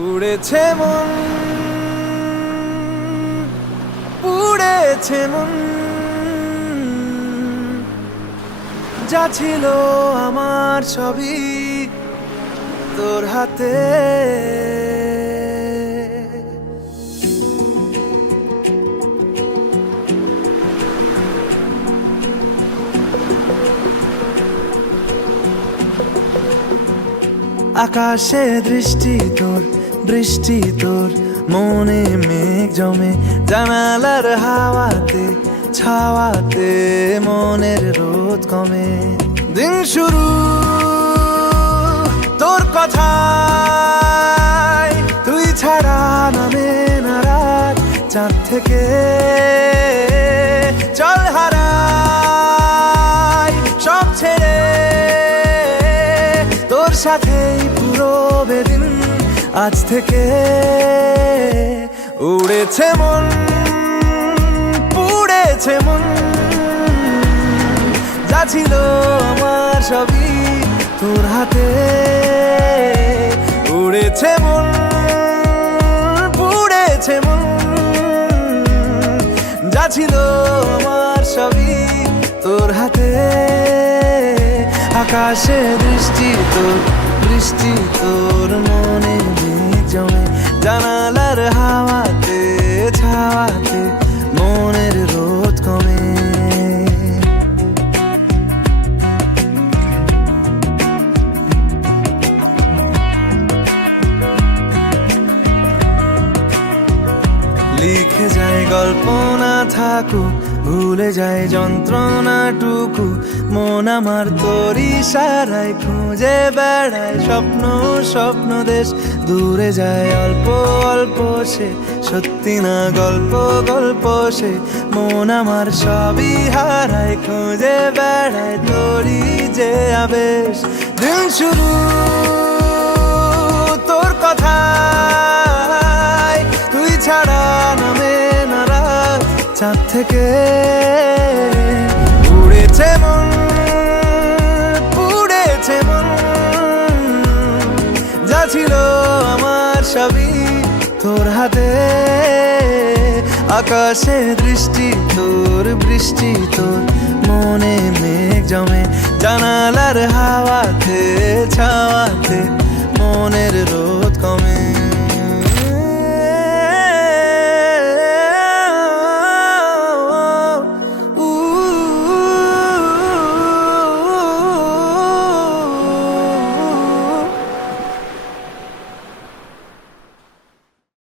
উড়েছে মন, উড়েছে মন, যা ছিল আমার সবই তোর হাতে। আকাশে দৃষ্টি তোর, বৃষ্টি তোর, মনে মেঘ জমে, জানালার হাওয়াতে ছাওয়াতে মনের রোদ কমে। দিন শুরু তোর কথায়, তুই ছাড়া নামে না রাত, চাঁদ থেকে চল হারাই সব ছেড়ে, তোর সাথেই পুরো বেদিন আজ থেকে। উড়েছে মন, পুড়েছে মন, যা ছিল আমার সবই তোর হাতে। উড়েছে মন, পুড়েছে মন, যা ছিল আমার সবই তোর হাতে। আকাশে দৃষ্টি তোর, বৃষ্টি তোর, মনে মেঘ জমে, জানালার হাওয়াতে ছাওয়াতে মনের রোদ কমে। লিখে যায় গল্প না থাকুক, ভুলে যায় যন্ত্রণাটুকু, মন আমার তোর ইশারায় খুঁজে বেড়ায় স্বপ্ন স্বপ্ন দেশ। দূরে যায় অল্প অল্প সে, সত্যি না গল্প গল্প সে, মন আমার সবই হারায় খুঁজে বেড়ায় তোরই যে আবেশ। দিন শুরু তোর কথায়, তুই ছাড়া নামে না রাত, চাঁদ থেকে উড়েছে মন, পুড়েছে মন, যা ছিল আমার সবই তোর হাতে। আকাশে দৃষ্টি তোর, বৃষ্টি তোর, মনে মেঘ জমে, জানালার হাওয়াতে ছাওয়াতে মনের রোদ কমে।